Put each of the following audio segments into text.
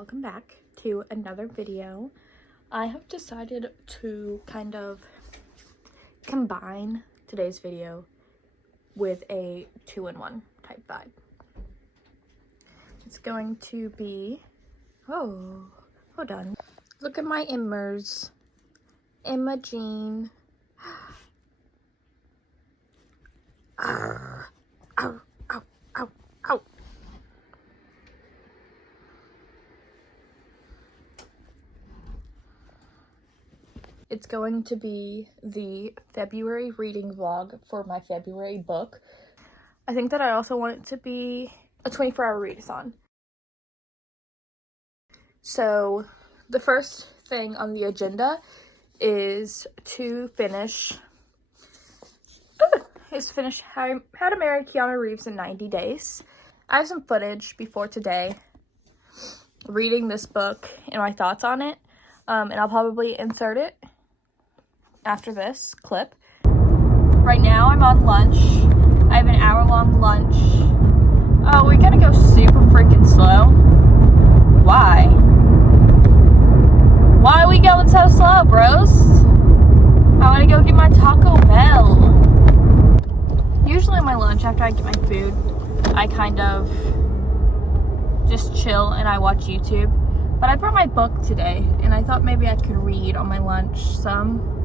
welcome back to another video. I have decided to kind of combine today's video with a two-in-one type vibe. It's going to be, hold on. Look at my Immers. Emma Jean. Ow, ow, ow, ow. It's going to be the February reading vlog for my February book. I think that I also want it to be a 24-hour readathon. So the first thing on the agenda is to finish How to Marry Keanu Reeves in 90 Days. I have some footage before today reading this book and my thoughts on it, and I'll probably insert it after this clip. Right now I'm on lunch. I have an hour-long lunch. Oh, we're gonna go super freaking slow. Why? Why are we going so slow, bros? I want to go get my Taco Bell. Usually on my lunch, after I get my food, I kind of just chill and I watch YouTube. But I brought my book today, and I thought maybe I could read on my lunch some.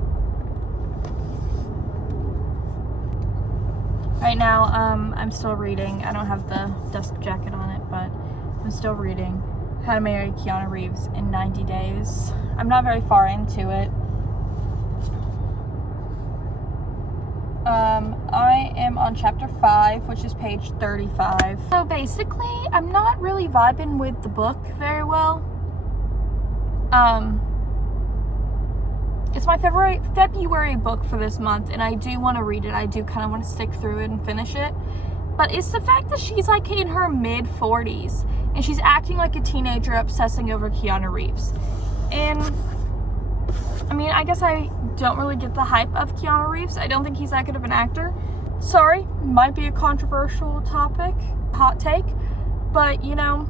Right now, I'm still reading. I don't have the dust jacket on it, but I'm still reading How to Marry Keanu Reeves in 90 Days. I'm not very far into it. I am on chapter 5, which is page 35. So basically, I'm not really vibing with the book very well. It's my February book for this month, and I do want to read it. I do kind of want to stick through it and finish it. But it's the fact that she's like in her mid-40s, and she's acting like a teenager obsessing over Keanu Reeves. And I mean, I guess I don't really get the hype of Keanu Reeves. I don't think he's that good of an actor. Sorry, might be a controversial topic, hot take, but you know,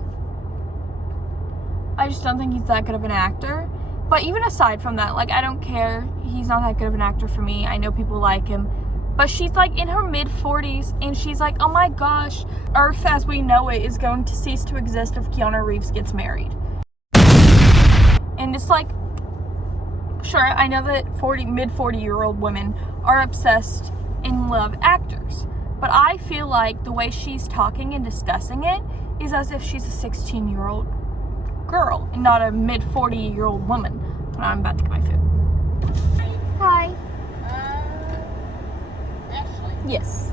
I just don't think he's that good of an actor. But even aside from that, like, I don't care. He's not that good of an actor for me. I know people like him. But she's like in her mid-40s, and she's like, oh my gosh, Earth as we know it is going to cease to exist if Keanu Reeves gets married. And it's like, sure, I know that mid-40-year-old women are obsessed and love actors. But I feel like the way she's talking and discussing it is as if she's a 16-year-old girl and not a mid-40-year-old woman. I'm about to get my food. Hi. Ashley. Yes.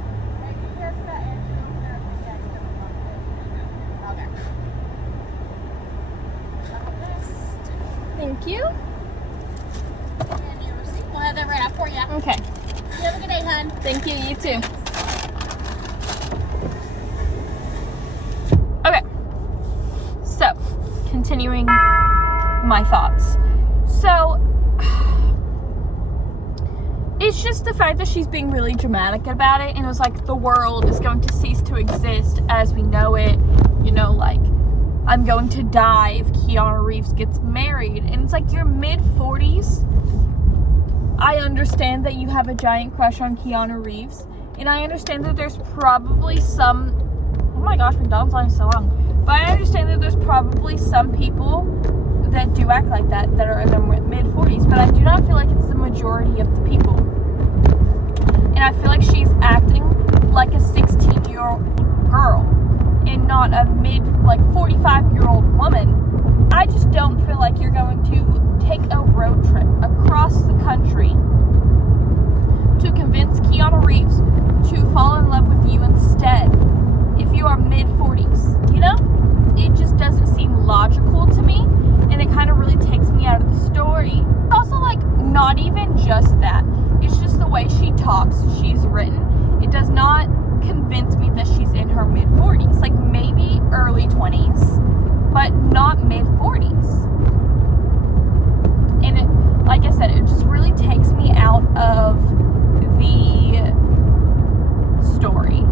Thank you. And your receipt. We'll have that right out for you. Okay. You have a good day, hon. Thank you. You too. Okay. So, continuing my thoughts. So, it's just the fact that she's being really dramatic about it, and it was like, the world is going to cease to exist as we know it. You know, like, I'm going to die if Keanu Reeves gets married. And it's like, you're mid-40s. I understand that you have a giant crush on Keanu Reeves, and I understand that there's probably some, oh my gosh, McDonald's line is so long. But I understand that there's probably some people that do act like that are in their mid-40s, but I do not feel like it's the majority of the people. And I feel like she's acting like a 16-year-old girl and not a 45-year-old woman. I just don't feel like you're going to take a road trip across the country to convince Keanu Reeves to fall in love with you instead if you are mid-40s, you know? It just doesn't seem logical to me, and it kind of really takes me out of the story. Also, like, not even just that. It's just the way she talks, she's written. It does not convince me that she's in her mid-40s. Like, maybe early 20s, but not mid-40s. And it, like I said, it just really takes me out of the story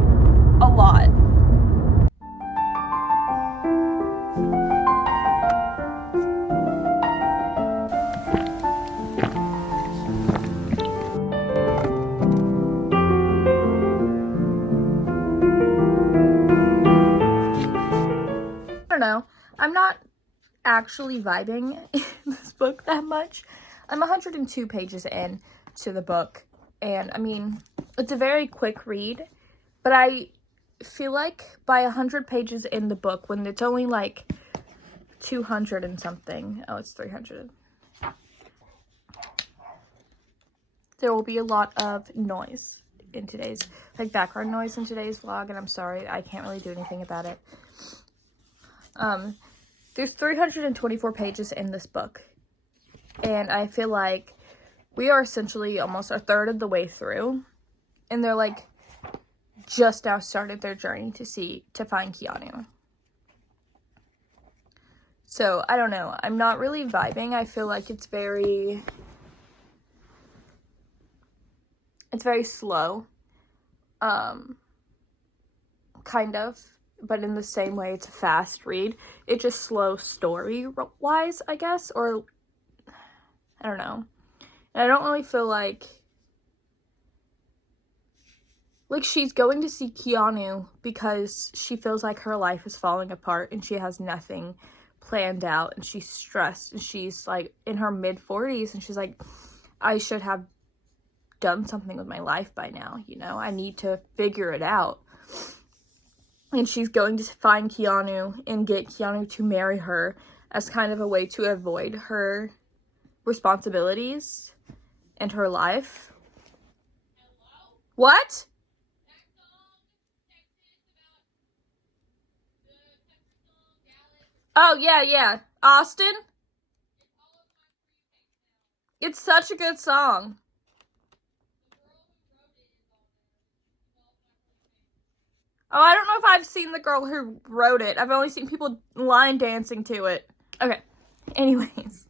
a lot. I'm not actually vibing in this book that much. I'm 102 pages in to the book, and I mean, it's a very quick read, but I feel like by 100 pages in the book, when it's only like 200 and something, oh, it's 300, there will be a lot of noise in today's, like, background noise in today's vlog, and I'm sorry, I can't really do anything about it. There's 324 pages in this book, and I feel like we are essentially almost a third of the way through, and they're like just now started their journey to find Keanu. So I don't know, I'm not really vibing. I feel like it's very slow, kind of, but in the same way it's a fast read. It's just slow story wise, I guess, or I don't know. And I don't really feel like she's going to see Keanu because she feels like her life is falling apart and she has nothing planned out, and she's stressed, and she's like in her mid-40s, and she's like, I should have done something with my life by now, you know, I need to figure it out. And she's going to find Keanu and get Keanu to marry her as kind of a way to avoid her responsibilities and her life. What? Oh, yeah. Austin? It's such a good song. Oh, I don't know if I've seen the girl who wrote it. I've only seen people line dancing to it. Okay. Anyways.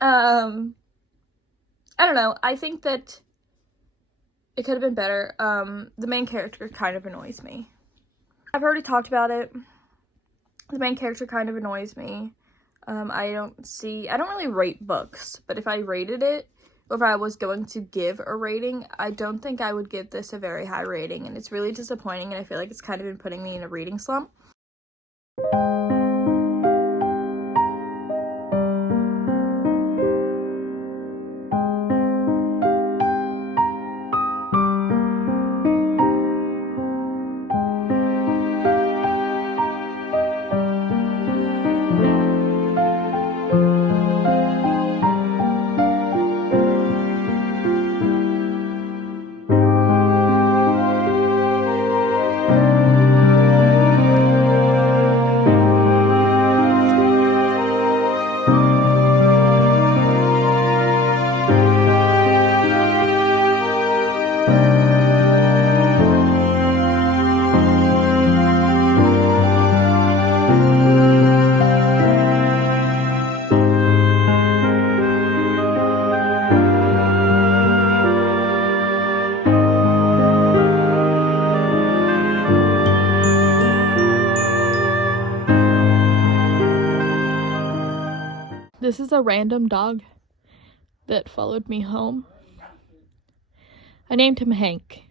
I don't know. I think that it could have been better. The main character kind of annoys me. I've already talked about it. The main character kind of annoys me. I don't really rate books, but if I rated it, or if I was going to give a rating, I don't think I would give this a very high rating, and it's really disappointing, and I feel like it's kind of been putting me in a reading slump. This is a random dog that followed me home. I named him Hank.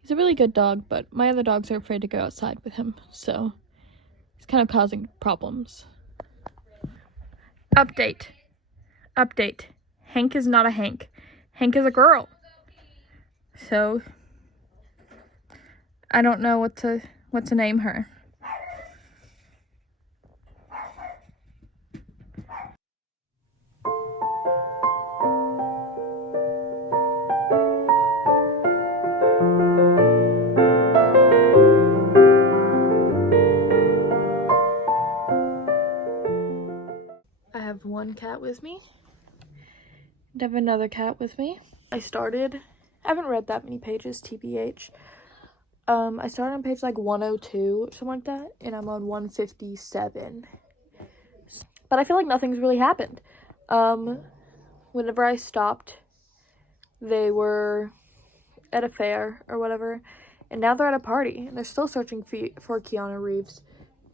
He's a really good dog, but my other dogs are afraid to go outside with him, so he's kind of causing problems. Update. Hank is not a Hank. Hank is a girl. So I don't know what to name her. One cat with me, and I have another cat with me. I haven't read that many pages, TBH. I started on page like 102 or something like that, and I'm on 157. But I feel like nothing's really happened. Whenever I stopped, they were at a fair or whatever, and now they're at a party, and they're still searching for Keanu Reeves.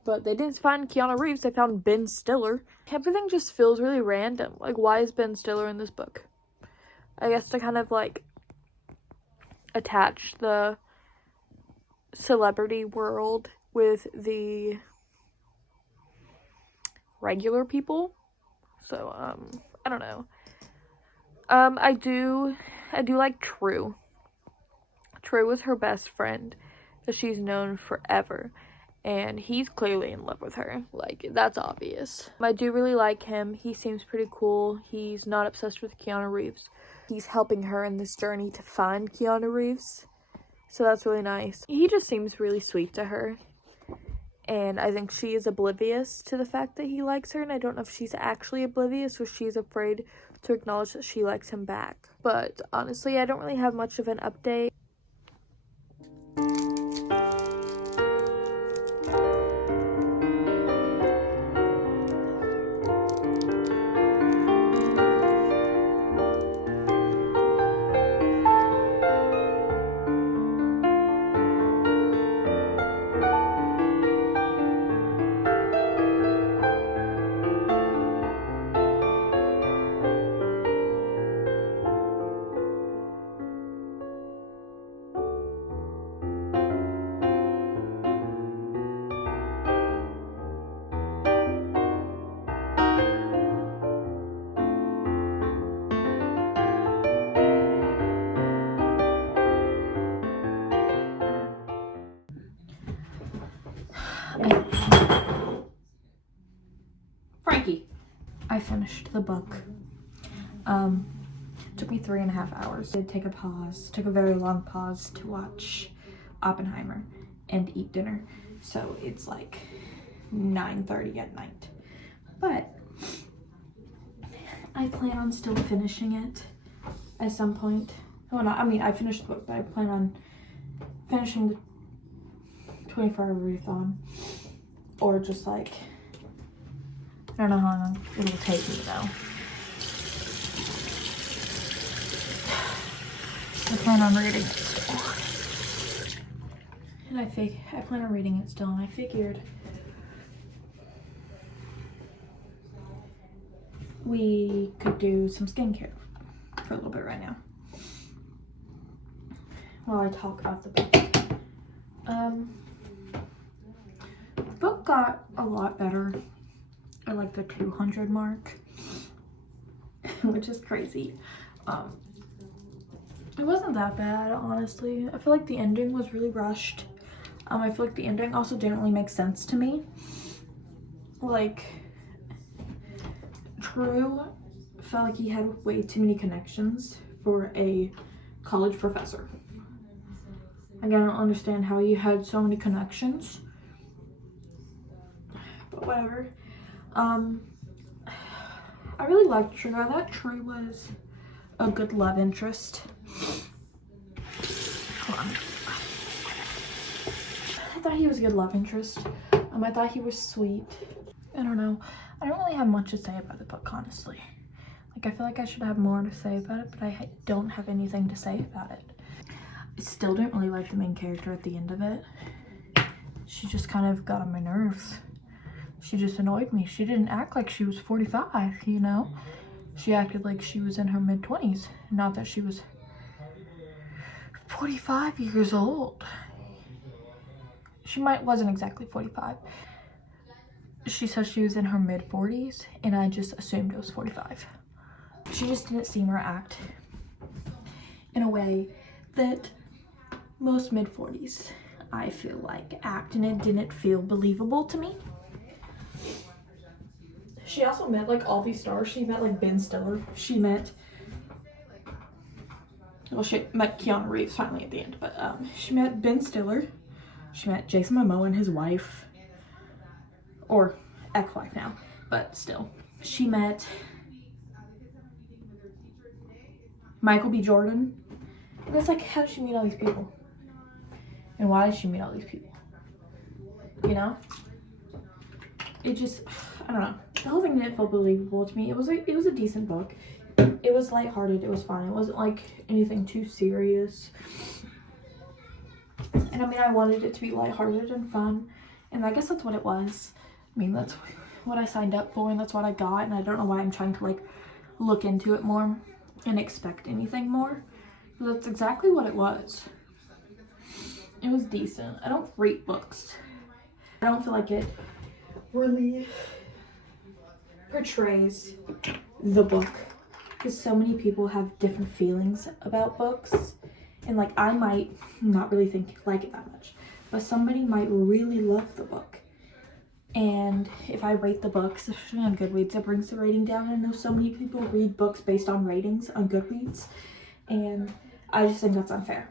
But they didn't find Keanu Reeves, they found Ben Stiller. Everything just feels really random. Like, why is Ben Stiller in this book? I guess to kind of, like, attach the celebrity world with the regular people. So, I don't know. I do like True. True is her best friend that she's known forever. And he's clearly in love with her. Like, that's obvious. I do really like him. He seems pretty cool. He's not obsessed with Keanu Reeves. He's helping her in this journey to find Keanu Reeves. So that's really nice. He just seems really sweet to her. And I think she is oblivious to the fact that he likes her. And I don't know if she's actually oblivious or she's afraid to acknowledge that she likes him back. But honestly, I don't really have much of an update. Frankie. I finished the book. Took me 3.5 hours. I did take a pause, took a very long pause to watch Oppenheimer and eat dinner. So it's like 9:30 at night. But I plan on still finishing it at some point. Oh, no, I mean, I finished the book, but I plan on finishing the 24-hour readathon. Or just like, I don't know how long it'll take me though. I plan on reading it still. And I plan on reading it still, and I figured we could do some skincare for a little bit right now while I talk about the book. The book got a lot better at like the 200 mark, which is crazy. It wasn't that bad, honestly. I feel like the ending was really rushed. I feel like the ending also didn't really make sense to me. Like, True felt like he had way too many connections for a college professor. Like, I don't understand how he had so many connections. But whatever. I really liked True. I thought True was a good love interest. Hold on. I thought he was a good love interest. I thought he was sweet. I don't know. I don't really have much to say about the book, honestly. Like, I feel like I should have more to say about it, but I don't have anything to say about it. I still don't really like the main character at the end of it. She just kind of got on my nerves. She just annoyed me. She didn't act like she was 45, you know? She acted like she was in her mid-20s, not that she was 45 years old. She wasn't exactly 45. She said she was in her mid-40s, and I just assumed it was 45. She just didn't seem or act in a way that most mid-40s, I feel like, act, and it didn't feel believable to me. She also met like all these stars. She met like Ben Stiller. She met Keanu Reeves finally at the end, but she met Ben Stiller. She met Jason Momoa and his wife, or ex-wife now, but still. She met Michael B. Jordan. And it's like, how did she meet all these people? And why did she meet all these people? You know? It just, I don't know. The whole thing didn't feel believable to me. It was a decent book. It was lighthearted. It was fun. It wasn't like anything too serious. And I mean, I wanted it to be lighthearted and fun. And I guess that's what it was. I mean, that's what I signed up for, and that's what I got. And I don't know why I'm trying to like look into it more and expect anything more. But that's exactly what it was. It was decent. I don't rate books. I don't feel like it really portrays the book, because so many people have different feelings about books, and like I might not really like it that much, but somebody might really love the book. And if I rate the books, especially on Goodreads, it brings the rating down. I know so many people read books based on ratings on Goodreads, and I just think that's unfair.